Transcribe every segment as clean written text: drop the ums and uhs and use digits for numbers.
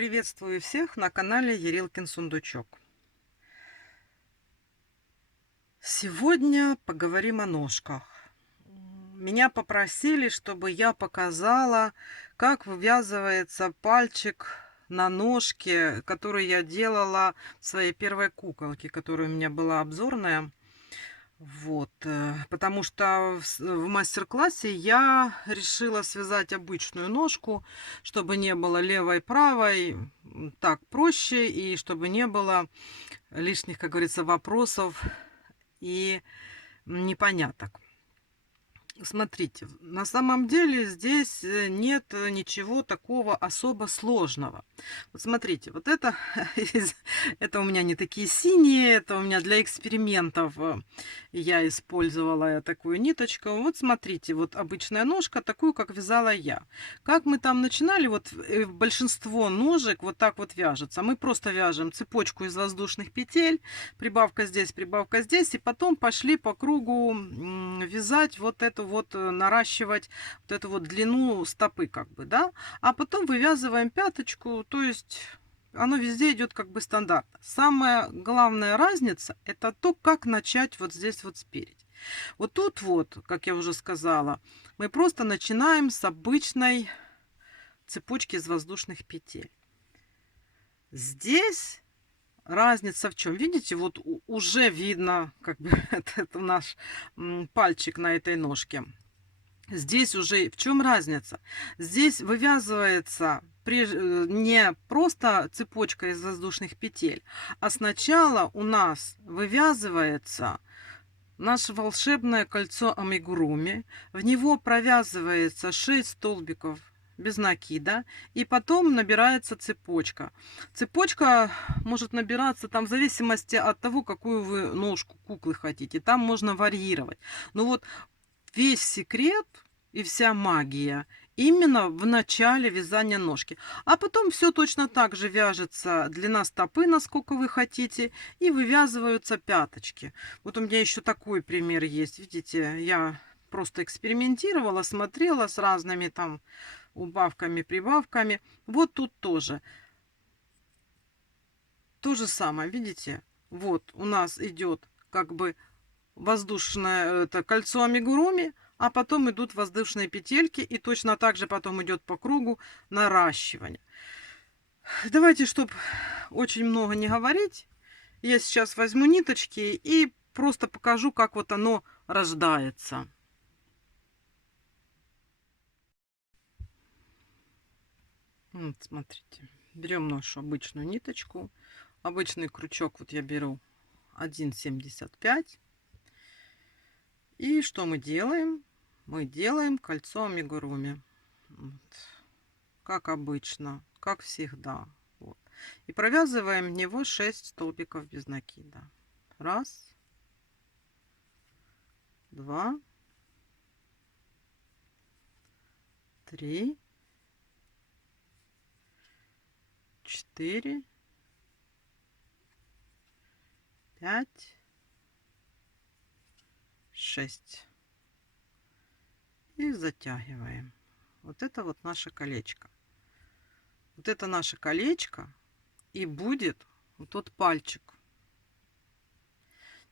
Приветствую всех на канале Ярилкин Сундучок. Сегодня поговорим о ножках. Меня попросили, чтобы я показала, как вывязывается пальчик на ножке, который я делала в своей первой куколке, которая у меня была обзорная. Вот, потому что в мастер-классе я решила связать обычную ножку, чтобы не было левой, правой, так проще, и чтобы не было лишних, как говорится, вопросов и непоняток. Смотрите, на самом деле здесь нет ничего такого особо сложного. Вот смотрите, вот это, это у меня не такие синие, это у меня для экспериментов я использовала такую ниточку. Вот смотрите, вот обычная ножка, такую, как вязала я. Как мы там начинали, вот большинство ножек вот так вот вяжется. Мы просто вяжем цепочку из воздушных петель, прибавка здесь, и потом пошли по кругу вязать вот эту вот, наращивать вот эту вот длину стопы, как бы, да, а потом вывязываем пяточку, то есть оно везде идет как бы стандартно. Самая главная разница это то, как начать вот здесь вот спереди. Вот тут вот, как я уже сказала, мы просто начинаем с обычной цепочки из воздушных петель. Здесь разница в чем? Видите, вот уже видно, как бы это наш пальчик на этой ножке. Здесь уже в чем разница? Здесь вывязывается не просто цепочка из воздушных петель, а сначала у нас вывязывается наше волшебное кольцо амигуруми. В него провязывается 6 столбиков без накида, и потом набирается цепочка. Цепочка может набираться там в зависимости от того, какую вы ножку куклы хотите. Там можно варьировать. Но вот весь секрет и вся магия именно в начале вязания ножки. А потом все точно так же вяжется длина стопы, насколько вы хотите, и вывязываются пяточки. Вот у меня еще такой пример есть. Видите, я просто экспериментировала, смотрела с разными там убавками, прибавками. Вот тут тоже. То же самое, видите? Вот у нас идет как бы воздушное это кольцо амигуруми, а потом идут воздушные петельки, и точно так же потом идет по кругу наращивание. Давайте, чтобы очень много не говорить, я сейчас возьму ниточки и просто покажу, как вот оно рождается. Вот, смотрите, берем нашу обычную ниточку, обычный крючок, вот я беру 1,75. И что мы делаем? Мы делаем кольцо амигуруми. Вот. Как обычно, как всегда. Вот. И провязываем в него 6 столбиков без накида. Раз, два, три, 4, 5, 6. И затягиваем. Вот это вот наше колечко. Вот это наше колечко и будет вот тот пальчик.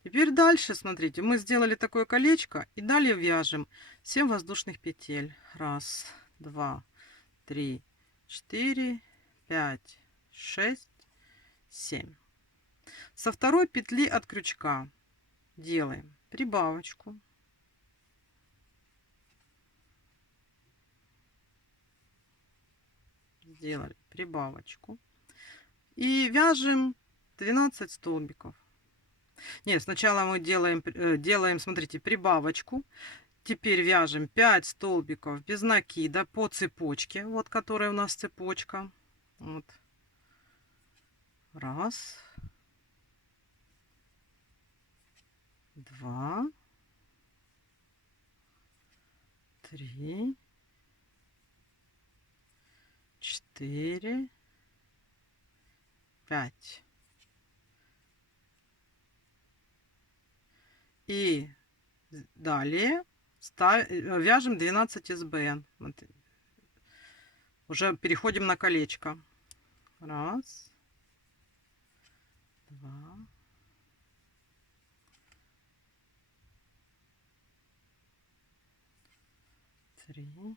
Теперь дальше, смотрите, мы сделали такое колечко и далее вяжем 7 воздушных петель. Раз, два, три, 4, 5, 6, 7. Со второй петли от крючка делаем прибавочку. Сделали прибавочку. И вяжем 12 столбиков. Нет, сначала мы делаем, смотрите, прибавочку. Теперь вяжем 5 столбиков без накида по цепочке. Вот которая у нас цепочка. Вот. Раз. Два. Три. 4, 5. И далее вяжем 12 СБН. Уже переходим на колечко. Раз, два, три,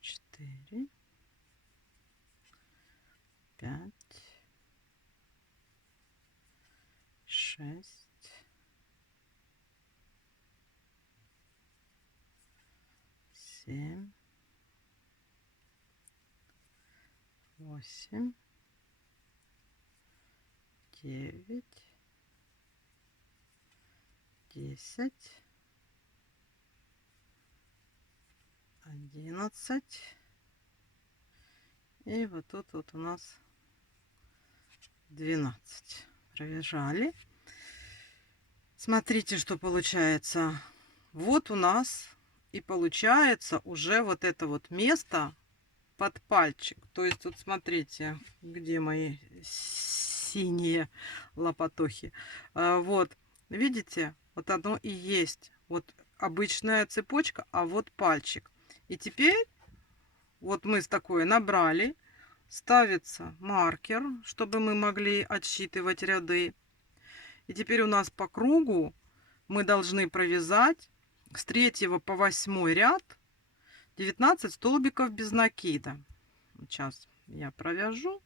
четыре, пять, шесть, семь, восемь, 9, 10, 11. И вот тут вот у нас 12. Провяжали. Смотрите, что получается. Вот у нас и получается уже вот это вот место под пальчик. То есть вот смотрите, где мои синие лопатохи. Вот, видите, вот оно и есть. Вот обычная цепочка, а вот пальчик. И теперь вот мы с такой набрали. Ставится маркер, чтобы мы могли отсчитывать ряды. И теперь у нас по кругу мы должны провязать с 3 по 8 ряд 19 столбиков без накида. Сейчас я провяжу.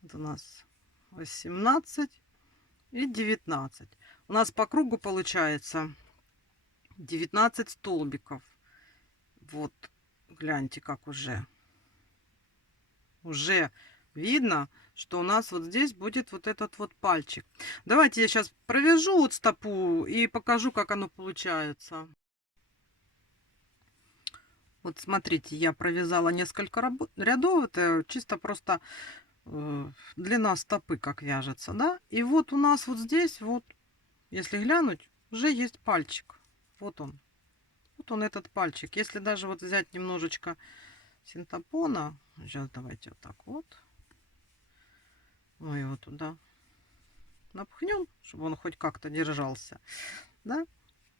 Вот у нас 18 и 19. У нас по кругу получается 19 столбиков. Вот, гляньте, как уже видно, что у нас вот здесь будет вот этот вот пальчик. Давайте я сейчас провяжу вот стопу и покажу, как оно получается. Вот смотрите, я провязала несколько рядов. Это чисто просто длина стопы, как вяжется, да? И вот у нас вот здесь вот, если глянуть, уже есть пальчик. Вот он. Вот он, этот пальчик. Если даже вот взять немножечко синтепона, сейчас давайте вот так вот. Мы его туда напхнем, чтобы он хоть как-то держался, да?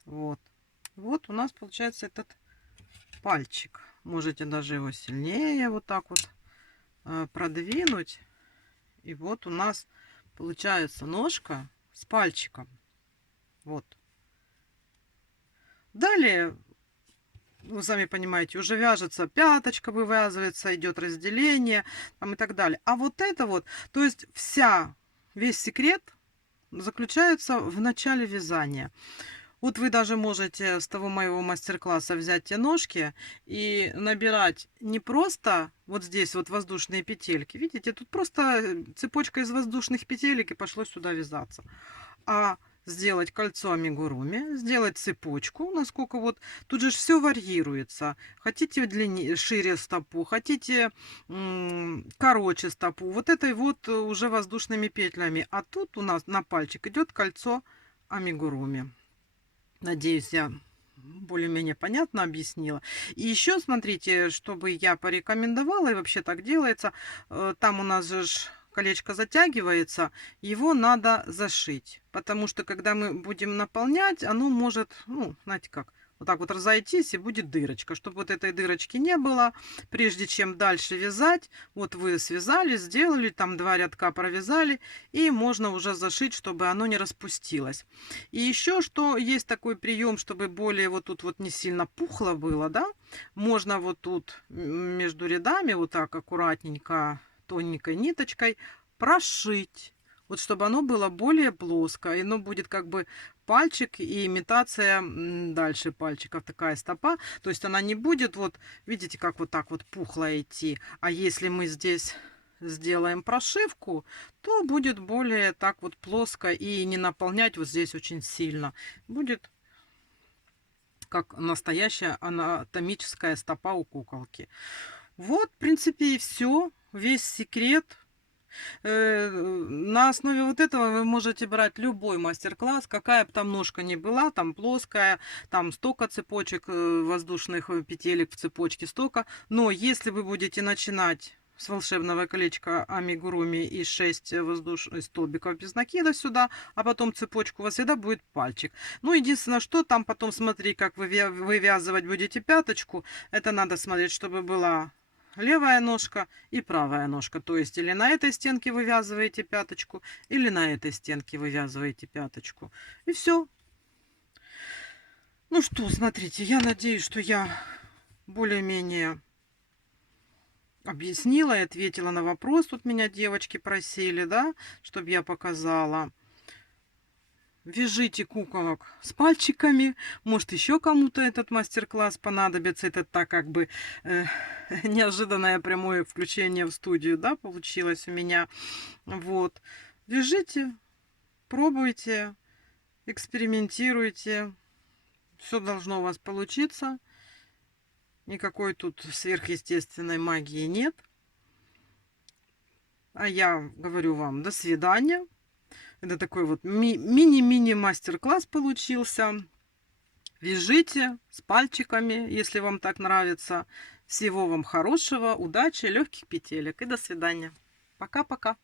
Вот. Вот у нас получается этот пальчик. Можете даже его сильнее вот так вот продвинуть. И вот у нас получается ножка с пальчиком. Вот. Далее, вы сами понимаете, уже вяжется пяточка, вывязывается, идет разделение там, и так далее. А вот это вот, то есть весь секрет заключается в начале вязания. Вот вы даже можете с того моего мастер-класса взять те ножки и набирать не просто вот здесь вот воздушные петельки. Видите, тут просто цепочка из воздушных петелек и пошло сюда вязаться. А сделать кольцо амигуруми, сделать цепочку, насколько вот, тут же все варьируется. Хотите длиннее, шире стопу, хотите короче стопу, вот этой вот уже воздушными петлями. А тут у нас на пальчик идет кольцо амигуруми. Надеюсь, я более-менее понятно объяснила. И еще смотрите, чтобы я порекомендовала, и вообще так делается, там у нас же колечко затягивается, его надо зашить. Потому что когда мы будем наполнять, оно может, ну, знаете как, вот так вот разойтись, и будет дырочка. Чтобы вот этой дырочки не было, прежде чем дальше вязать, вот вы связали, сделали, там 2 рядка провязали, и можно уже зашить, чтобы оно не распустилось. И еще что, есть такой прием, чтобы более вот тут вот не сильно пухло было, да, можно вот тут между рядами вот так аккуратненько, тоненькой ниточкой прошить. Вот чтобы оно было более плоско, и оно будет как бы пальчик и имитация дальше пальчиков, такая стопа. То есть она не будет вот, видите, как вот так вот пухло идти. А если мы здесь сделаем прошивку, то будет более так вот плоско и не наполнять вот здесь очень сильно. Будет как настоящая анатомическая стопа у куколки. Вот, в принципе, и все. Весь секрет. На основе вот этого вы можете брать любой мастер-класс, какая бы там ножка ни была, там плоская, там столько цепочек воздушных петелек в цепочке, столько. Но если вы будете начинать с волшебного колечка амигуруми и 6 столбиков без накида сюда, а потом цепочку, у вас всегда будет пальчик. Ну, единственное, что там потом, смотри, как вы вывязывать будете пяточку, это надо смотреть, чтобы была левая ножка и правая ножка. То есть или на этой стенке вывязываете пяточку, или на этой стенке вывязываете пяточку. И все. Ну что, смотрите, я надеюсь, что я более-менее объяснила и ответила на вопрос. Тут меня девочки просили, да, чтобы я показала. Вяжите куколок с пальчиками. Может, еще кому-то этот мастер-класс понадобится. Это так как бы неожиданное прямое включение в студию, да, получилось у меня. Вот. Вяжите, пробуйте, экспериментируйте. Все должно у вас получиться. Никакой тут сверхъестественной магии нет. А я говорю вам до свидания. Это такой вот мини-мини мастер-класс получился. Вяжите с пальчиками, если вам так нравится. Всего вам хорошего, удачи, легких петелек и до свидания. Пока-пока.